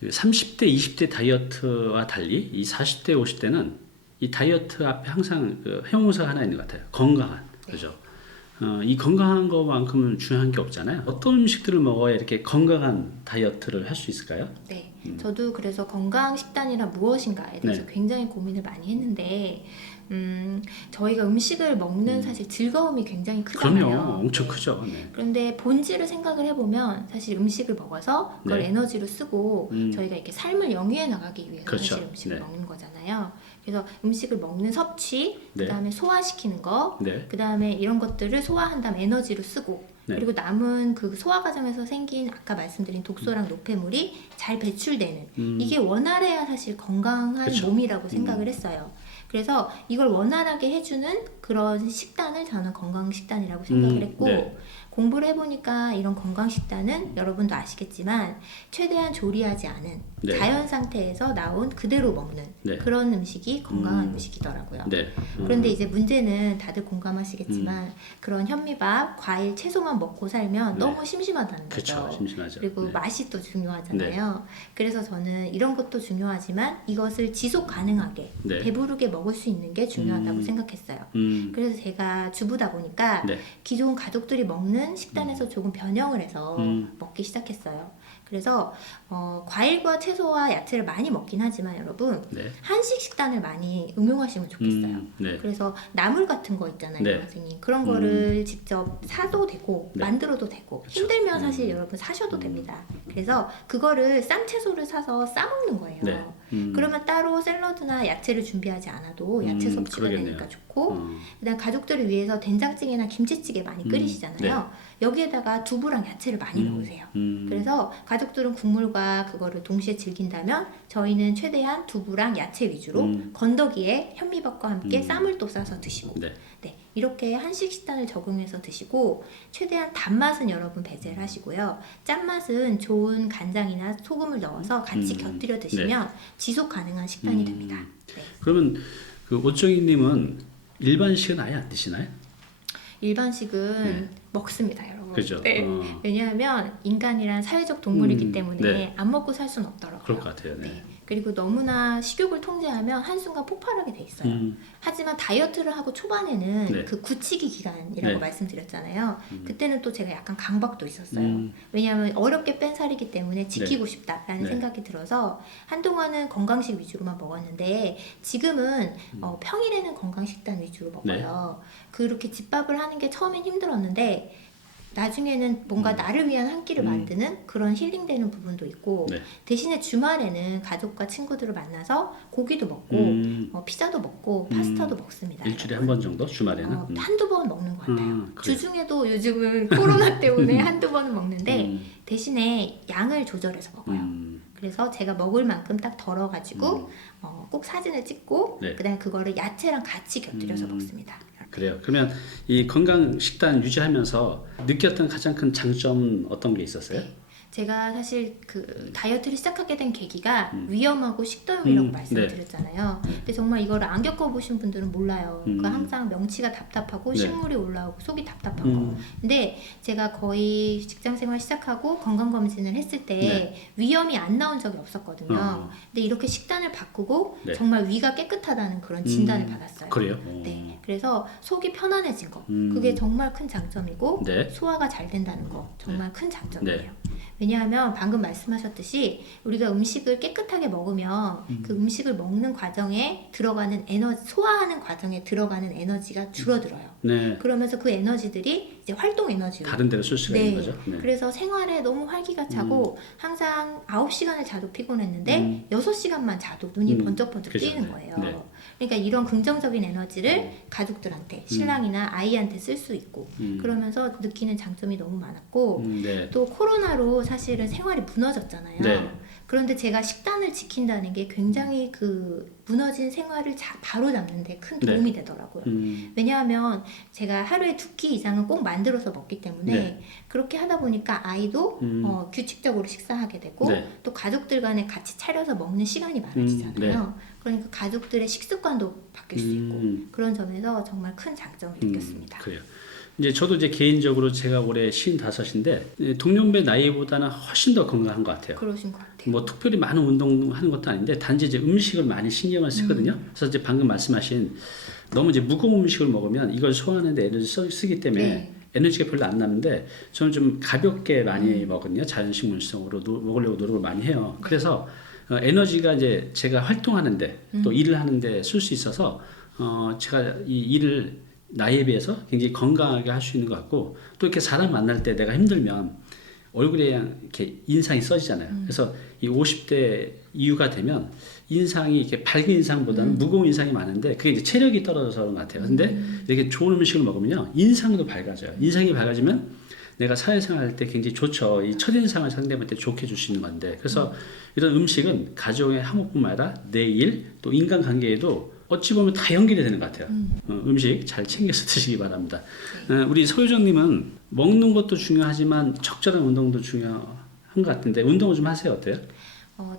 그 30대, 20대 다이어트와 달리 이 40대, 50대는 이 다이어트 앞에 항상 그 형용사가 하나 있는 것 같아요. 건강한. 그죠? 이 건강한 것만큼은 중요한 게 없잖아요. 어떤 음식들을 먹어야 이렇게 건강한 다이어트를 할 수 있을까요? 네, 저도 그래서 건강 식단이란 무엇인가에 대해서 네. 굉장히 고민을 많이 했는데, 저희가 음식을 먹는 사실 즐거움이 굉장히 크잖아요. 그럼요. 엄청 네. 크죠. 네. 그런데 본질을 생각을 해보면 사실 음식을 먹어서 그걸 네. 에너지로 쓰고 음. 저희가 이렇게 삶을 영위해 나가기 위해서 그렇죠. 사실 음식을 네. 먹는 거잖아요. 그래서 음식을 먹는 섭취, 네. 그다음에 소화시키는 거, 네. 그다음에 이런 것들을 소화한 다음 에너지로 쓰고, 네. 그리고 남은 그 소화 과정에서 생긴 아까 말씀드린 독소랑 노폐물이 잘 배출되는 이게 원활해야 사실 건강한 그쵸. 몸이라고 생각을 했어요. 그래서 이걸 원활하게 해주는 그런 식단을 저는 건강 식단이라고 생각을 했고, 네. 공부를 해보니까 이런 건강 식단은 여러분도 아시겠지만 최대한 조리하지 않은 네. 자연 상태에서 나온 그대로 먹는 네. 그런 음식이 건강한 음식이더라고요. 네. 그런데 이제 문제는 다들 공감하시겠지만 그런 현미밥, 과일, 채소만 먹고 살면 네. 너무 심심하다는 거죠. 그렇죠. 심심하죠. 그리고 네. 맛이 또 중요하잖아요. 그래서 저는 이런 것도 중요하지만 이것을 지속 가능하게 네. 배부르게 먹을 수 있는 게 중요하다고 생각했어요. 그래서 제가 주부다 보니까 네. 기존 가족들이 먹는 식단에서 조금 변형을 해서 먹기 시작했어요. 그래서 과일과 채소와 야채를 많이 먹긴 하지만 여러분 네. 한식 식단을 많이 응용하시면 좋겠어요. 네. 그래서 나물 같은 거 있잖아요, 네. 선생님. 그런 거를 직접 사도 되고 네. 만들어도 되고 그쵸. 힘들면 사실 여러분 사셔도 됩니다. 그래서 그거를 쌈채소를 사서 싸먹는 거예요. 네. 그러면 따로 샐러드나 야채를 준비하지 않아도 야채 섭취가 그러겠네요. 되니까 좋고, 그다음 가족들을 위해서 된장찌개나 김치찌개 많이 끓이시잖아요. 여기에다가 두부랑 야채를 많이 넣으세요. 그래서 가족들은 국물과 그거를 동시에 즐긴다면 저희는 최대한 두부랑 야채 위주로 건더기에 현미밥과 함께 쌈을 또 싸서 드시고, 네. 네, 이렇게 한식 식단을 적용해서 드시고 최대한 단맛은 여러분 배제를 하시고요. 짠맛은 좋은 간장이나 소금을 넣어서 같이 곁들여 드시면 지속 가능한 식단이 됩니다. 네. 그러면 그 오정희님은 일반식은 아예 안 드시나요? 일반식은 네. 먹습니다, 여러분. 그죠. 네. 왜냐하면 인간이란 사회적 동물이기 때문에 네. 안 먹고 살 수는 없더라고요. 그럴 것 같아요. 네. 그리고 너무나 식욕을 통제하면 한순간 폭발하게 돼 있어요. 하지만 다이어트를 하고 초반에는 네. 그 굳히기 기간이라고 네. 말씀드렸잖아요. 그때는 또 제가 약간 강박도 있었어요. 왜냐하면 어렵게 뺀 살이기 때문에 지키고 싶다라는 네. 생각이 들어서 한동안은 건강식 위주로만 먹었는데 지금은 평일에는 건강식단 위주로 먹어요. 그렇게 집밥을 하는 게 처음엔 힘들었는데 나중에는 뭔가 나를 위한 한 끼를 만드는 그런 힐링되는 부분도 있고, 네. 대신에 주말에는 가족과 친구들을 만나서 고기도 먹고 피자도 먹고 파스타도 먹습니다. 일주일에 한 번 정도 주말에는 한두 번 먹는 것 같아요. 그래요. 주중에도 요즘은 코로나 때문에 한두 번은 먹는데 대신에 양을 조절해서 먹어요. 그래서 제가 먹을 만큼 딱 덜어가지고 꼭 사진을 찍고 네. 그다음에 그거를 야채랑 같이 곁들여서 먹습니다. 그래요. 그러면 이 건강 식단 유지하면서 느꼈던 가장 큰 장점은 어떤 게 있었어요? 네. 제가 사실 그 다이어트를 시작하게 된 계기가 위험하고 식도염이라고 말씀드렸잖아요. 근데 정말 이거를 안 겪어보신 분들은 몰라요. 그러니까 항상 명치가 답답하고 네. 식물이 올라오고 속이 답답한 거. 근데 제가 거의 직장생활 시작하고 건강검진을 했을 때 네. 위험이 안 나온 적이 없었거든요. 근데 이렇게 식단을 바꾸고 네. 정말 위가 깨끗하다는 그런 진단을 받았어요. 그래요? 네. 그래서 속이 편안해진 거. 그게 정말 큰 장점이고 네. 소화가 잘 된다는 거. 정말 큰 장점이에요. 네. 왜냐하면 방금 말씀하셨듯이 우리가 음식을 깨끗하게 먹으면 그 음식을 먹는 과정에 들어가는 에너지, 소화하는 과정에 들어가는 에너지가 줄어들어요. 네. 그러면서 그 에너지들이 이제 활동 에너지로 다른 데로 쓸 수가 있는 거죠. 네. 그래서 생활에 너무 활기가 차고 항상 9시간을 자도 피곤했는데 6시간만 자도 눈이 번쩍번쩍 그죠. 뜨이는 거예요. 네. 그러니까 이런 긍정적인 에너지를 가족들한테, 신랑이나 아이한테 쓸 수 있고 그러면서 느끼는 장점이 너무 많았고 네. 또 코로나로 사실은 생활이 무너졌잖아요. 네. 그런데 제가 식단을 지킨다는 게 굉장히 그 무너진 생활을 바로 잡는 데 큰 도움이 되더라고요. 왜냐하면 제가 하루에 2끼 이상은 꼭 만들어서 먹기 때문에 네. 그렇게 하다 보니까 아이도 규칙적으로 식사하게 되고 네. 또 가족들 간에 같이 차려서 먹는 시간이 많아지잖아요. 그러니까 가족들의 식습관도 바뀔 수 있고 그런 점에서 정말 큰 장점을 느꼈습니다. 그래요. 이제 저도 이제 개인적으로 제가 올해 55인데 동년배 나이보다는 훨씬 더 건강한 것 같아요. 그러신 것 같아요. 뭐 특별히 많은 운동하는 것도 아닌데 단지 이제 음식을 많이 신경을 쓰거든요. 그래서 이제 방금 말씀하신 너무 이제 무거운 음식을 먹으면 이걸 소화하는데 에너지 쓰기 때문에 네. 에너지가 별로 안 나는데 저는 좀 가볍게 많이 먹거든요. 자연식물성으로 먹으려고 노력을 많이 해요. 그래서 에너지가 이제 제가 활동하는데 또 일을 하는데 쓸 수 있어서 제가 이 일을 나이에 비해서 굉장히 건강하게 할 수 있는 것 같고 또 이렇게 사람 만날 때 내가 힘들면 얼굴에 이렇게 인상이 써지잖아요. 그래서 이 50대 이후가 되면 인상이 이렇게 밝은 인상보다는 무거운 인상이 많은데 그게 이제 체력이 떨어져서 그런 것 같아요. 근데 이렇게 좋은 음식을 먹으면요 인상도 밝아져요. 인상이 밝아지면 내가 사회생활 할 때 굉장히 좋죠. 이 첫인상을 상대방한테 좋게 줄 수 있는 건데 그래서 이런 음식은 가정의 화목뿐만 아니라 내 일 또 인간관계에도 어찌 보면 다 연결이 되는 것 같아요. 음식 잘 챙겨서 드시기 바랍니다. 우리 소유정님은 먹는 것도 중요하지만 적절한 운동도 중요한 것 같은데 운동을 좀 하세요. 어때요?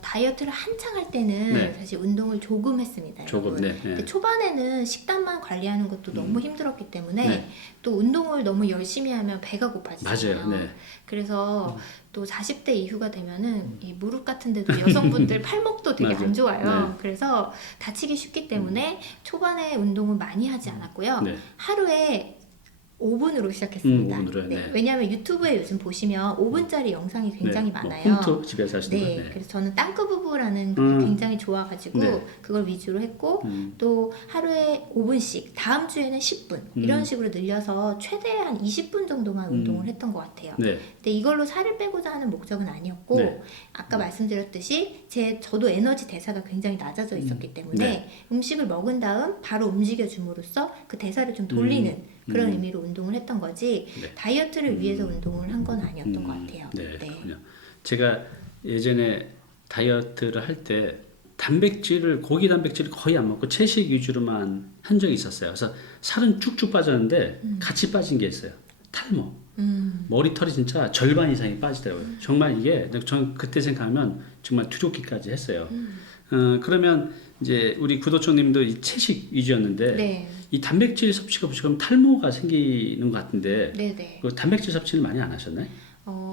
다이어트를 한창 할 때는 네. 사실 운동을 조금 했습니다. 조금, 여러분. 네, 네. 근데 초반에는 식단만 관리하는 것도 너무 힘들었기 때문에 네. 또 운동을 너무 열심히 하면 배가 고파지잖아요. 맞아요. 네. 그래서 또 40대 이후가 되면은 이 무릎 같은 데도 여성분들 팔목도 되게 맞아요. 안 좋아요. 네. 그래서 다치기 쉽기 때문에 초반에 운동을 많이 하지 않았고요. 네. 하루에 5분으로 시작했습니다. 5분으로요? 네. 왜냐하면 유튜브에 요즘 보시면 5분짜리 영상이 굉장히 네. 많아요. 홈트 집에서 하시는 네, 거. 네. 그래서 저는 땅끄부부라는 그 굉장히 좋아가지고 네. 그걸 위주로 했고 또 하루에 5분씩 다음 주에는 10분 이런 식으로 늘려서 최대한 20분 정도만 운동을 했던 것 같아요. 네. 근데 이걸로 살을 빼고자 하는 목적은 아니었고 네. 아까 말씀드렸듯이 저도 에너지 대사가 굉장히 낮아져 있었기 때문에 네. 음식을 먹은 다음 바로 움직여줌으로써 그 대사를 좀 돌리는 그런 의미로 운동을 했던 거지 네. 다이어트를 위해서 운동을 한 건 아니었던 것 같아요. 네, 그렇군요. 제가 예전에 다이어트를 할 때 고기 단백질을 거의 안 먹고 채식 위주로만 한 적이 있었어요. 그래서 살은 쭉쭉 빠졌는데 같이 빠진 게 있어요. 탈모. 머리털이 진짜 절반 이상이 빠지더라고요. 정말 이게 전 그때 생각하면 정말 두렵기까지 했어요. 그러면 이제 우리 구도총님도 이 채식 위주였는데 네. 이 단백질 섭취가 부족하면 탈모가 생기는 것 같은데 네네. 그 단백질 섭취를 많이 안 하셨나요?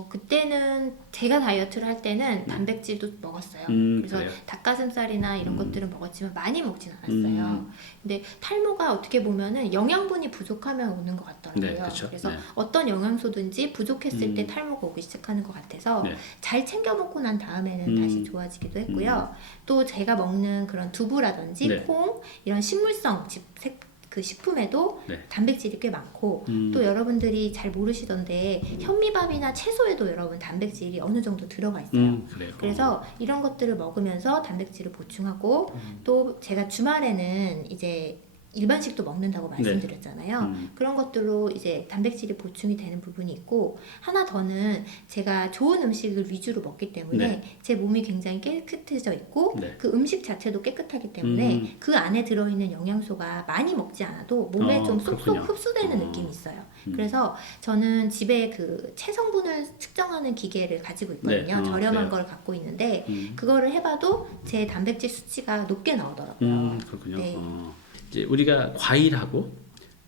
그때는 제가 다이어트를 할 때는 단백질도 먹었어요. 그래서 그래요? 닭가슴살이나 이런 것들은 먹었지만 많이 먹진 않았어요. 근데 탈모가 어떻게 보면은 영양분이 부족하면 오는 것 같더라고요. 네, 그렇죠. 그래서 네. 어떤 영양소든지 부족했을 때 탈모가 오기 시작하는 것 같아서 네. 잘 챙겨 먹고 난 다음에는 다시 좋아지기도 했고요. 또 제가 먹는 그런 두부라든지 네. 콩 이런 식물성 그 식품에도 네. 단백질이 꽤 많고 또 여러분들이 잘 모르시던데 현미밥이나 채소에도 여러분 단백질이 어느 정도 들어가 있어요. 그래요. 그래서 이런 것들을 먹으면서 단백질을 보충하고 또 제가 주말에는 이제 일반식도 먹는다고 말씀드렸잖아요. 그런 것들로 이제 단백질이 보충이 되는 부분이 있고 하나 더는 제가 좋은 음식을 위주로 먹기 때문에 네. 제 몸이 굉장히 깨끗해져 있고 네. 그 음식 자체도 깨끗하기 때문에 그 안에 들어있는 영양소가 많이 먹지 않아도 몸에 좀 쏙쏙 그렇군요. 흡수되는 느낌이 있어요. 그래서 저는 집에 그 체성분을 측정하는 기계를 가지고 있거든요. 네. 저렴한 그래요. 걸 갖고 있는데 그거를 해봐도 제 단백질 수치가 높게 나오더라고요. 그렇군요. 네. 이제 우리가 과일하고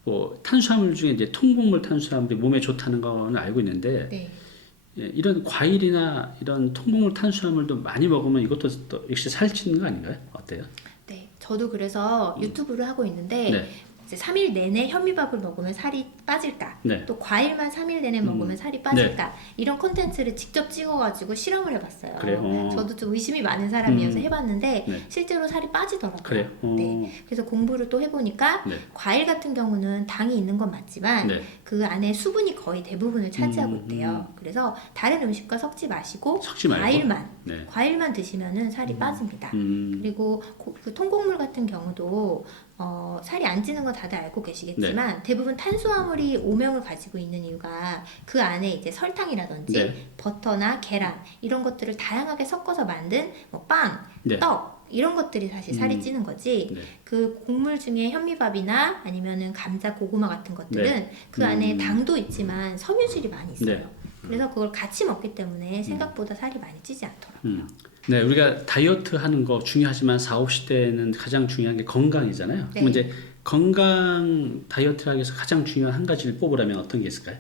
뭐 탄수화물 중에 이제 통곡물 탄수화물이 몸에 좋다는 거는 알고 있는데 네. 예, 이런 과일이나 이런 통곡물 탄수화물도 많이 먹으면 이것도 또 역시 살찌는 거 아닌가요? 어때요? 네, 저도 그래서 유튜브를 하고 있는데 네. 이제 3일 내내 현미밥을 먹으면 살이 빠질까? 네. 또 과일만 3일 내내 먹으면 살이 빠질까? 이런 콘텐츠를 직접 찍어가지고 실험을 해봤어요. 그래요? 저도 좀 의심이 많은 사람이어서 해봤는데 네. 실제로 살이 빠지더라고요. 그래요? 네. 그래서 공부를 또 해보니까 네. 과일 같은 경우는 당이 있는 건 맞지만 네. 그 안에 수분이 거의 대부분을 차지하고 있대요. 그래서 다른 음식과 섞지 마시고 섞지 말고? 과일만 네. 드시면은 살이 빠집니다. 음. 그리고 그 통곡물 같은 경우도 살이 안 찌는 거 다들 알고 계시겠지만 대부분 탄수화물이 오명을 가지고 있는 이유가 그 안에 이제 설탕이라든지 네. 버터나 계란 이런 것들을 다양하게 섞어서 만든 뭐 빵, 네. 떡 이런 것들이 사실 살이 찌는 거지 네. 그 곡물 중에 현미밥이나 아니면은 감자, 고구마 같은 것들은 네. 그 안에 당도 있지만 섬유질이 많이 있어요. 네. 그래서 그걸 같이 먹기 때문에 생각보다 살이 많이 찌지 않더라고요. 네, 우리가 다이어트 하는 거 중요하지만 40, 50대는 가장 중요한 게 건강이잖아요. 네. 그럼 이제 건강 다이어트를 위해서 가장 중요한 한 가지를 뽑으라면 어떤 게 있을까요?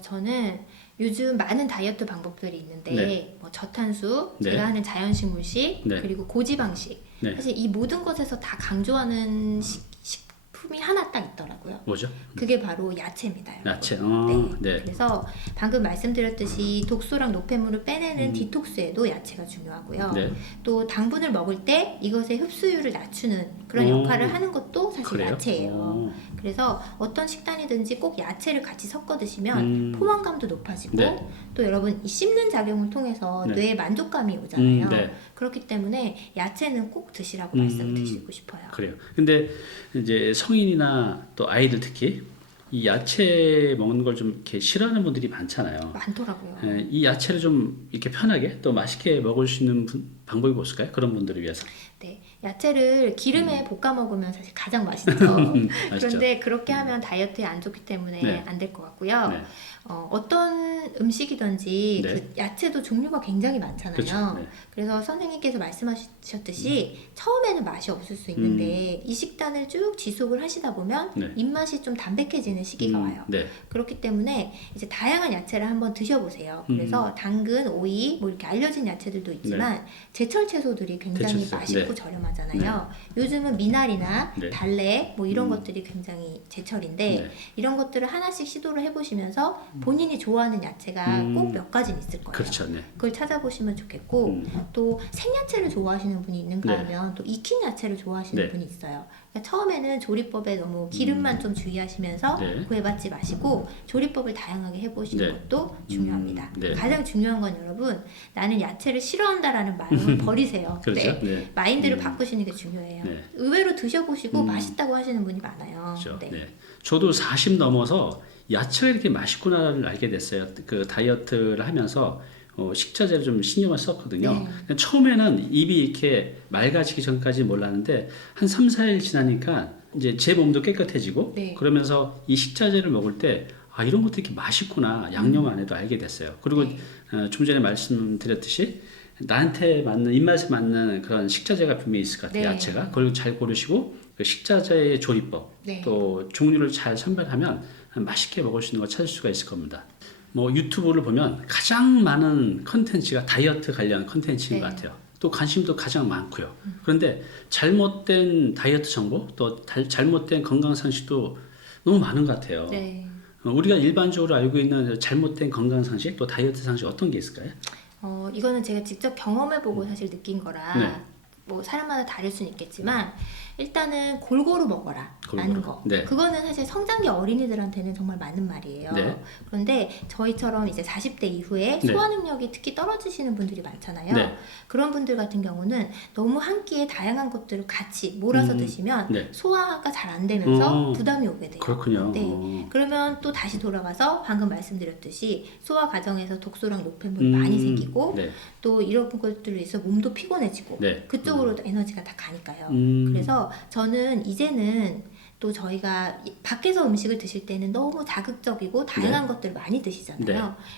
저는 요즘 많은 다이어트 방법들이 있는데 네. 뭐 저탄수, 네. 제가 하는 자연식물식, 네. 그리고 고지방식. 네. 사실 이 모든 것에서 다 강조하는 식품이 하나 딱 있더라고요. 뭐죠? 그게 바로 야채입니다. 여러분. 야채. 네. 그래서 방금 말씀드렸듯이 독소랑 노폐물을 빼내는 디톡스에도 야채가 중요하고요. 네. 또 당분을 먹을 때 이것의 흡수율을 낮추는 그런 역할을 하는 것도 사실 그래요? 야채예요. 그래서 어떤 식단이든지 꼭 야채를 같이 섞어 드시면 포만감도 높아지고 네. 또 여러분 이 씹는 작용을 통해서 네. 뇌에 만족감이 오잖아요. 네. 그렇기 때문에 야채는 꼭 드시라고 말씀을 드리고 싶어요. 그래요. 근데 이제 성인이나 또 아이들 특히 이 야채 먹는 걸 좀 이렇게 싫어하는 분들이 많잖아요. 많더라고요. 이 야채를 좀 이렇게 편하게 또 맛있게 먹을 수 있는 방법이 없을까요? 그런 분들을 위해서. 네, 야채를 기름에 볶아 먹으면 사실 가장 맛있죠. 맛있죠. 그런데 그렇게 하면 다이어트에 안 좋기 때문에 네. 안 될 것 같고요. 네. 어떤 음식이든지 네. 그 야채도 종류가 굉장히 많잖아요. 그렇죠. 네. 그래서 선생님께서 말씀하셨듯이 처음에는 맛이 없을 수 있는데 이 식단을 쭉 지속을 하시다 보면 네. 입맛이 좀 담백해지는 시기가 와요. 네. 그렇기 때문에 이제 다양한 야채를 한번 드셔보세요. 그래서 당근, 오이, 뭐 이렇게 알려진 야채들도 있지만 제철 채소들이 굉장히 제철 채소. 맛있고 네. 저렴하잖아요. 요즘은 미나리나 네. 달래 뭐 이런 것들이 굉장히 제철인데 네. 이런 것들을 하나씩 시도를 해보시면서 본인이 좋아하는 야채가 꼭 몇 가지는 있을 거예요. 그렇죠. 네. 그걸 찾아보시면 좋겠고 또 생야채를 좋아하시는 분이 있는가 네. 하면 또 익힌 야채를 좋아하시는 네. 분이 있어요. 그러니까 처음에는 조리법에 너무 기름만 좀 주의하시면서 네. 구애받지 마시고 조리법을 다양하게 해보시는 네. 것도 중요합니다. 네. 가장 중요한 건 여러분 나는 야채를 싫어한다라는 마음을 버리세요. 그렇죠. 네. 네. 마인드를 바꾸시는 게 중요해요. 네. 의외로 드셔보시고 맛있다고 하시는 분이 많아요. 그렇죠. 네. 네. 저도 40 넘어서 야채가 이렇게 맛있구나를 알게 됐어요. 그 다이어트를 하면서 식자재를 좀 신경을 썼거든요. 네. 근데 처음에는 입이 이렇게 맑아지기 전까지 몰랐는데 한 3, 4일 지나니까 이제 제 몸도 깨끗해지고 네. 그러면서 이 식자재를 먹을 때 아, 이런 것도 이렇게 맛있구나. 양념 안 해도 알게 됐어요. 그리고 네. 좀 전에 말씀드렸듯이 나한테 맞는 입맛에 맞는 그런 식자재가 분명히 있을 것 같아요. 네. 야채가. 그걸 잘 고르시고 그 식자재의 조리법 네. 또 종류를 잘 선별하면 맛있게 먹을 수 있는 걸 찾을 수가 있을 겁니다. 뭐 유튜브를 보면 가장 많은 컨텐츠가 다이어트 관련 컨텐츠인 네. 것 같아요. 또 관심도 가장 많고요. 그런데 잘못된 다이어트 정보 또 잘못된 건강 상식도 너무 많은 것 같아요. 네. 우리가 일반적으로 알고 있는 잘못된 건강 상식 또 다이어트 상식 어떤 게 있을까요? 이거는 제가 직접 경험해보고 사실 느낀 거라 네. 뭐 사람마다 다를 수는 있겠지만 일단은 골고루 먹어라 라는 골고루. 거 네. 그거는 사실 성장기 어린이들한테는 정말 맞는 말이에요. 네. 그런데 저희처럼 이제 40대 이후에 네. 소화 능력이 특히 떨어지시는 분들이 많잖아요. 네. 그런 분들 같은 경우는 너무 한 끼에 다양한 것들을 같이 몰아서 드시면 네. 소화가 잘 안 되면서 어. 부담이 오게 돼요. 그렇군요. 네. 그러면 또 다시 돌아가서 방금 말씀드렸듯이 소화 과정에서 독소랑 노폐물이 많이 생기고 네. 또 이런 것들로 인해서 몸도 피곤해지고 네. 그쪽으로도 에너지가 다 가니까요. 음. 그래서 저는 이제는 또 저희가 밖에서 음식을 드실 때는 너무 자극적이고 다양한 것들을 많이 드시잖아요. 네.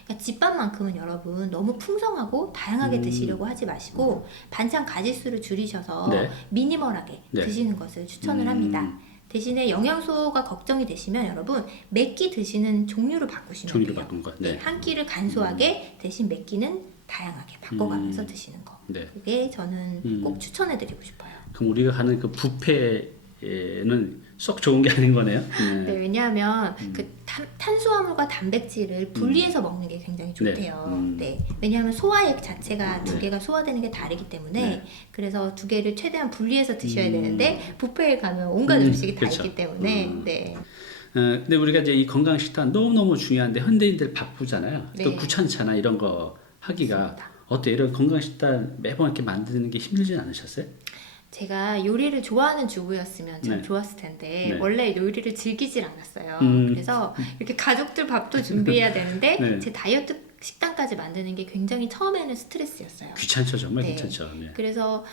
그러니까 집밥만큼은 여러분 너무 풍성하고 다양하게 드시려고 하지 마시고 반찬 가짓수를 줄이셔서 네. 미니멀하게 네. 드시는 것을 추천을 합니다. 대신에 영양소가 걱정이 되시면 여러분 몇 끼 드시는 종류를 바꾸시면 종류를 돼요. 바꾼 것. 네, 네. 한 끼를 간소하게 대신 몇 끼는 다양하게 바꿔가면서 드시는 거. 네. 그게 저는 꼭 추천해드리고 싶어요. 그럼 우리가 가는 그 뷔페는 썩 좋은 게 아닌 거네요. 네, 왜냐하면 그 탄수화물과 단백질을 분리해서 먹는 게 굉장히 네. 좋대요. 네. 왜냐하면 소화액 자체가 두 개가 소화되는 게 다르기 때문에 네. 그래서 두 개를 최대한 분리해서 드셔야 되는데 뷔페에 가면 온갖 음식이 다 그렇죠. 있기 때문에 네. 근데 우리가 이제 이 건강 식단 너무너무 중요한데 현대인들 바쁘잖아요. 네. 또 귀찮잖아 이런 거 하기가. 맞습니다. 어때 이런 건강 식단 매번 이렇게 만드는 게 힘들지 않으셨어요? 제가 요리를 좋아하는 주부였으면 참 네. 좋았을 텐데 네. 원래 요리를 즐기질 않았어요. 그래서 이렇게 가족들 밥도 준비해야 되는데 네. 제 다이어트 식단까지 만드는 게 굉장히 처음에는 스트레스였어요. 귀찮죠 정말 네. 귀찮죠. 네. 그래서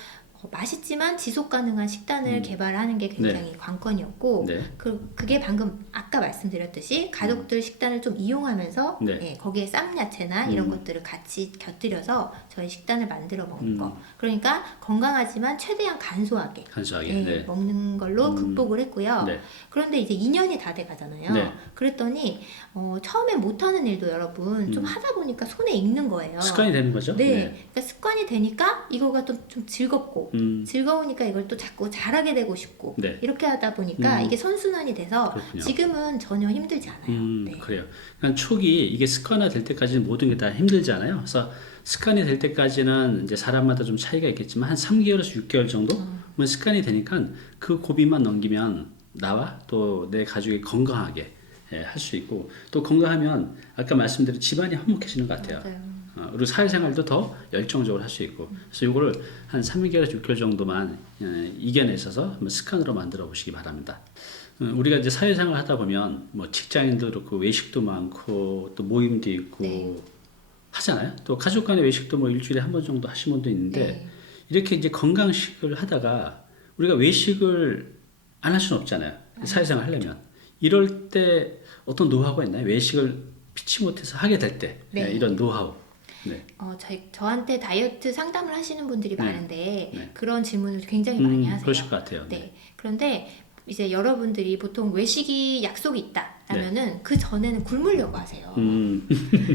맛있지만 지속 가능한 식단을 개발하는 게 굉장히 관건이었고 네. 그게 방금 아까 말씀드렸듯이 가족들 식단을 좀 이용하면서 네. 예, 거기에 쌈야채나 이런 것들을 같이 곁들여서 저희 식단을 만들어 먹는 거. 그러니까 건강하지만 최대한 간소하게 예, 네. 먹는 걸로 극복을 했고요. 네. 그런데 이제 2년이 다 돼 가잖아요. 네. 그랬더니 처음에 못하는 일도 여러분 좀 하다 보니까 손에 익는 거예요. 습관이 되는 거죠? 네. 그러니까 습관이 되니까 이거가 또 좀 즐겁고 즐거우니까 이걸 또 자꾸 잘하게 되고 싶고 네. 이렇게 하다 보니까 이게 선순환이 돼서 그렇군요. 지금은 전혀 힘들지 않아요. 네. 그래요. 그러니까 초기 이게 습관화 될 때까지는 모든 게 다 힘들잖아요. 그래서 습관이 될 때까지는 이제 사람마다 좀 차이가 있겠지만 한 3개월에서 6개월 정도면 습관이 되니까 그 고비만 넘기면 나와 또 내 가족이 건강하게 할 수 있고 또 건강하면 아까 말씀드린 집안이 화목해지는 것 같아요. 맞아요. 그리고 사회생활도 더 열정적으로 할 수 있고 그래서 이거를 한 3개월에서 6개월 정도만 이겨내셔서 한번 습관으로 만들어 보시기 바랍니다. 우리가 이제 사회생활 하다 보면 뭐 직장인도 그렇고 외식도 많고 또 모임도 있고 네. 하잖아요. 또 가족 간의 외식도 뭐 일주일에 한 번 정도 하신 분도 있는데 네. 이렇게 이제 건강식을 하다가 우리가 외식을 안 할 수는 없잖아요. 사회생활 하려면 이럴 때 어떤 노하우가 있나요? 외식을 피치 못해서 하게 될 때 네. 이런 노하우. 네. 저한테 다이어트 상담을 하시는 분들이 네. 많은데 네. 그런 질문을 굉장히 많이 하세요. 그러실 것 같아요. 네. 그런데 이제 여러분들이 보통 외식이 약속이 있다 라면은 그 전에는 굶으려고 하세요.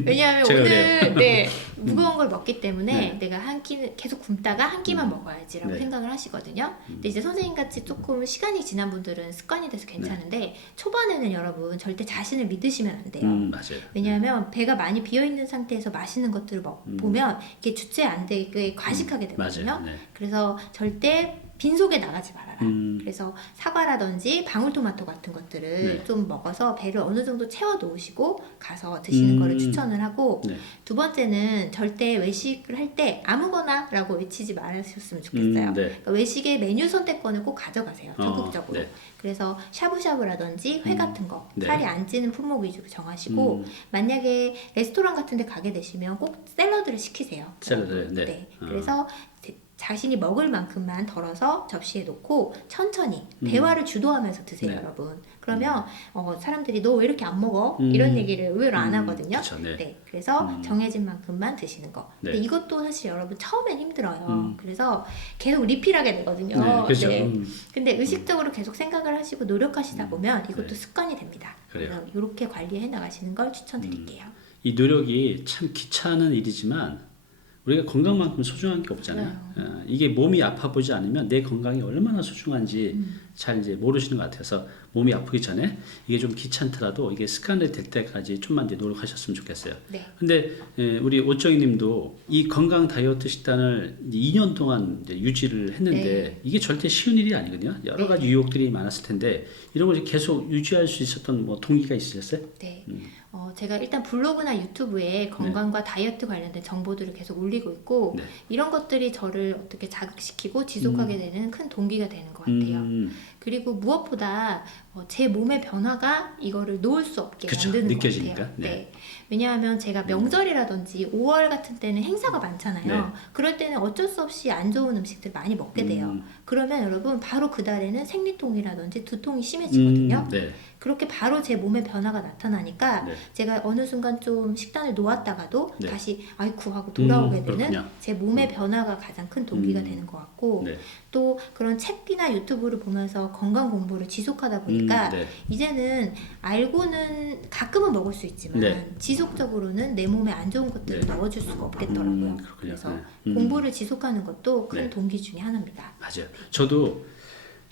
왜냐하면 제가 오늘 네, 무거운 걸 먹기 때문에 네. 내가 한 끼는 계속 굶다가 한 끼만 먹어야지라고 네. 생각을 하시거든요. 근데 이제 선생님 같이 조금 시간이 지난 분들은 습관이 돼서 괜찮은데 초반에는 여러분 절대 자신을 믿으시면 안 돼요. 맞아요. 왜냐하면 배가 많이 비어 있는 상태에서 맛있는 것들을 보면 이게 주체 안 되게 과식하게 되거든요. 맞아요. 네. 그래서 절대 빈속에 나가지 말아라. 그래서 사과라든지 방울토마토 같은 것들을 네. 좀 먹어서 배를 어느 정도 채워 놓으시고 가서 드시는 거를 추천을 하고 네. 두 번째는 절대 외식을 할 때 아무거나라고 외치지 말으셨으면 좋겠어요. 네. 그러니까 외식의 메뉴 선택권을 꼭 가져가세요. 적극적으로. 네. 그래서 샤브샤브라든지 회 같은 거 네. 살이 안 찌는 품목 위주로 정하시고 만약에 레스토랑 같은 데 가게 되시면 꼭 샐러드를 시키세요. 샐러드. 네. 그래서 자신이 먹을 만큼만 덜어서 접시에 놓고 천천히 대화를 주도하면서 드세요, 네. 여러분. 그러면 사람들이 너 왜 이렇게 안 먹어? 이런 얘기를 의외로 안 하거든요. 그쵸, 네. 네, 그래서 정해진 만큼만 드시는 거. 네. 근데 이것도 사실 여러분 처음엔 힘들어요. 그래서 계속 리필하게 되거든요. 네, 그렇죠. 근데 의식적으로 계속 생각을 하시고 노력하시다 보면 이것도 네. 습관이 됩니다. 그래요. 그래서 이렇게 관리해 나가시는 걸 추천드릴게요. 이 노력이 참 귀찮은 일이지만 우리가 건강만큼 소중한 게 없잖아요. 이게 몸이 아파 보지 않으면 내 건강이 얼마나 소중한지 잘 이제 모르시는 것 같아서 몸이 아프기 전에 이게 좀 귀찮더라도 이게 습관이 될 때까지 좀만 이제 노력하셨으면 좋겠어요. 네. 근데 우리 오정희님도 이 건강 다이어트 식단을 이제 2년 동안 이제 유지를 했는데 네. 이게 절대 쉬운 일이 아니거든요. 여러 가지 유혹들이 많았을 텐데 이런 걸 계속 유지할 수 있었던 뭐 동기가 있으셨어요? 네. 제가 일단 블로그나 유튜브에 건강과 다이어트 관련된 정보들을 계속 올리고 있고 네. 이런 것들이 저를 어떻게 자극시키고 지속하게 되는 큰 동기가 되는 것 같아요. 그리고 무엇보다 제 몸의 변화가 이거를 놓을 수 없게 그쵸, 만드는 느껴지니까. 것 같아요. 네. 왜냐하면 제가 명절이라든지 5월 같은 때는 행사가 많잖아요. 네. 그럴 때는 어쩔 수 없이 안 좋은 음식들 많이 먹게 돼요. 그러면 여러분 바로 그 달에는 생리통이라든지 두통이 심해지거든요. 네. 그렇게 바로 제 몸의 변화가 나타나니까 네. 제가 어느 순간 좀 식단을 놓았다가도 네. 다시 아이쿠 하고 돌아오게 되는 그렇군요. 제 몸의 변화가 가장 큰 동기가 되는 것 같고 네. 또 그런 책이나 유튜브를 보면서 건강 공부를 지속하다 보니까 네. 이제는 알고는 가끔은 먹을 수 있지만 네. 지속적으로는 내 몸에 안 좋은 것들을 네. 넣어줄 수가 없겠더라고요. 그렇군요. 그래서 네. 공부를 지속하는 것도 큰 네. 동기 중에 하나입니다. 맞아요. 저도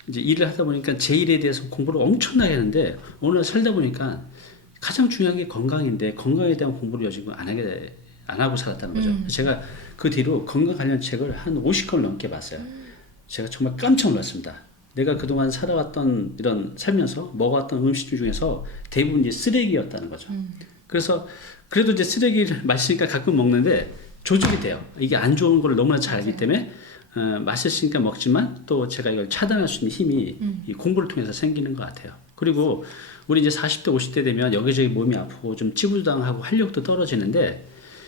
이제 일을 하다 보니까 제 일에 대해서 공부를 엄청나게 하는데 어느 날 살다 보니까 가장 중요한 게 건강인데 건강에 대한 공부를 요즘 안 하고 살았다는 거죠. 제가 그 뒤로 건강 관련 책을 한 50권을 넘게 봤어요. 제가 정말 깜짝 놀랐습니다. 내가 그동안 살아왔던 이런 살면서 먹어왔던 음식 중에서 대부분 이제 쓰레기였다는 거죠. 그래서 그래도 이제 쓰레기를 맛있으니까 가끔 먹는데 조절이 돼요. 이게 안 좋은 걸 너무나 잘 알기 때문에 맛있으니까 먹지만 또 제가 이걸 차단할 수 있는 힘이 이 공부를 통해서 생기는 것 같아요. 그리고 우리 이제 40대, 50대 되면 여기저기 몸이 아프고 좀 찌부당하고 활력도 떨어지는데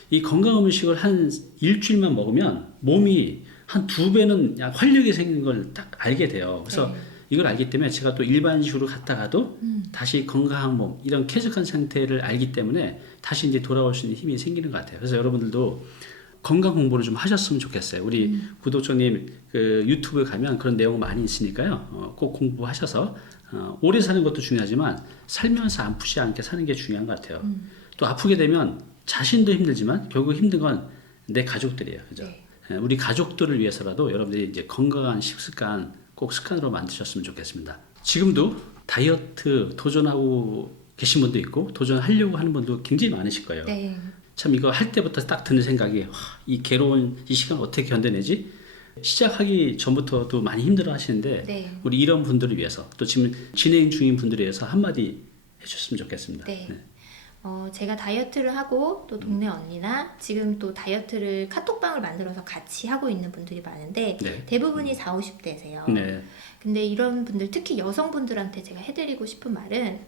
이 건강 음식을 한 일주일만 먹으면 몸이 한 2배는 활력이 생기는 걸 딱 알게 돼요. 그래서 네. 이걸 알기 때문에 제가 또 일반식으로 갔다가도 다시 건강한 몸, 이런 쾌적한 상태를 알기 때문에 다시 이제 돌아올 수 있는 힘이 생기는 것 같아요. 그래서 여러분들도 건강 공부를 좀 하셨으면 좋겠어요. 우리 구독자님 그 유튜브에 가면 그런 내용 많이 있으니까요. 꼭 공부하셔서 오래 사는 것도 중요하지만 살면서 아프지 않게 사는 게 중요한 것 같아요. 또 아프게 되면 자신도 힘들지만 결국 힘든 건 내 가족들이에요. 그죠? 네. 우리 가족들을 위해서라도 여러분들이 이제 건강한 식습관 꼭 습관으로 만드셨으면 좋겠습니다. 지금도 다이어트 도전하고 계신 분도 있고 도전하려고 하는 분도 굉장히 많으실 거예요. 네. 참 이거 할 때부터 딱 드는 생각이 이 괴로운 이 시간 어떻게 견뎌내지? 시작하기 전부터도 많이 힘들어 하시는데 네. 우리 이런 분들을 위해서 또 지금 진행 중인 분들을 위해서 한마디 해주셨으면 좋겠습니다. 네. 제가 다이어트를 하고 또 동네 언니나 지금 또 다이어트를 카톡방을 만들어서 같이 하고 있는 분들이 많은데 네. 대부분이 40, 50대세요. 네. 근데 이런 분들 특히 여성분들한테 제가 해드리고 싶은 말은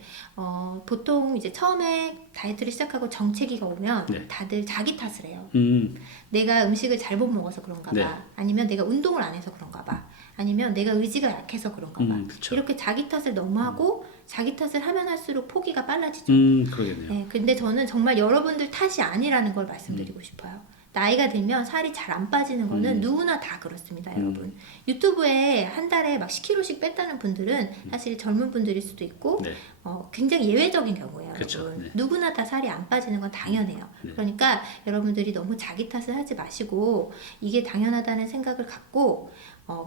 보통 이제 처음에 다이어트를 시작하고 정체기가 오면 네. 다들 자기 탓을 해요. 내가 음식을 잘못 먹어서 그런가 봐. 네. 아니면 내가 운동을 안 해서 그런가 봐. 아니면 내가 의지가 약해서 그런가 봐. 그쵸. 이렇게 자기 탓을 너무 하고 자기 탓을 하면 할수록 포기가 빨라지죠. 그러겠네요. 네, 근데 저는 정말 여러분들 탓이 아니라는 걸 말씀드리고 싶어요. 나이가 들면 살이 잘 안 빠지는 거는 누구나 다 그렇습니다, 여러분. 유튜브에 한 달에 막 10kg씩 뺐다는 분들은 사실 젊은 분들일 수도 있고 네. 굉장히 예외적인 경우예요, 그쵸, 여러분. 네. 누구나 다 살이 안 빠지는 건 당연해요. 네. 그러니까 여러분들이 너무 자기 탓을 하지 마시고 이게 당연하다는 생각을 갖고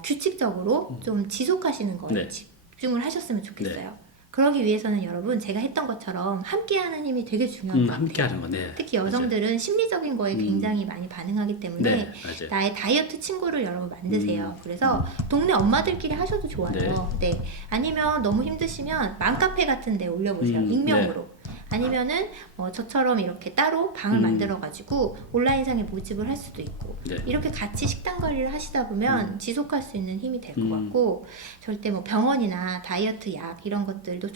규칙적으로 좀 지속하시는 거에 네. 집중을 하셨으면 좋겠어요. 그러기 위해서는 여러분 제가 했던 것처럼 함께하는 힘이 되게 중요한 것 같아요. 함께 하는 거, 네. 특히 여성들은 심리적인 거에 굉장히 많이 반응하기 때문에 네, 맞아요. 나의 다이어트 친구를 여러분 만드세요. 그래서 동네 엄마들끼리 하셔도 좋아요. 네. 아니면 너무 힘드시면 맘카페 같은 데 올려보세요. 익명으로. 아니면은 저처럼 이렇게 따로 방을 만들어가지고 온라인상에 모집을 할 수도 있고 네. 이렇게 같이 식단 관리를 하시다 보면 지속할 수 있는 힘이 될 것 같고 절대 뭐 병원이나 다이어트 약 이런 것들도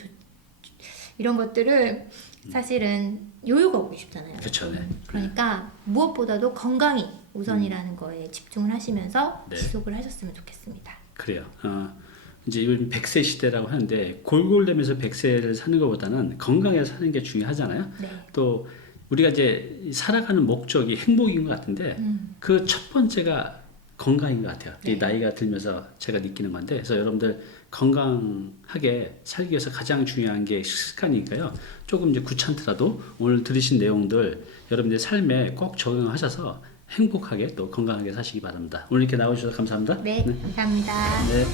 이런 것들은 사실은 요요가 오고 싶잖아요. 그렇죠. 네. 그러니까 무엇보다도 건강이 우선이라는 거에 집중을 하시면서 네. 지속을 하셨으면 좋겠습니다. 그래요. 이제 요즘 100세 시대라고 하는데 골골대면서 100세를 사는 것보다는 건강하게 사는 게 중요하잖아요. 네. 또 우리가 이제 살아가는 목적이 행복인 것 같은데 그 첫 번째가 건강인 것 같아요. 네. 이 나이가 들면서 제가 느끼는 건데 그래서 여러분들 건강하게 살기 위해서 가장 중요한 게 식습관이니까요. 조금 이제 귀찮더라도 오늘 들으신 내용들 여러분들 삶에 꼭 적용하셔서 행복하게 또 건강하게 사시기 바랍니다. 오늘 이렇게 나와주셔서 감사합니다. 네, 감사합니다. 네.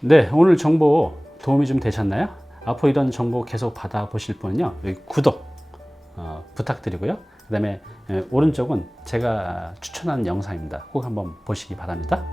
네, 오늘 정보 도움이 좀 되셨나요? 앞으로 이런 정보 계속 받아보실 분은요, 여기 구독 부탁드리고요. 그 다음에 오른쪽은 제가 추천하는 영상입니다. 꼭 한번 보시기 바랍니다.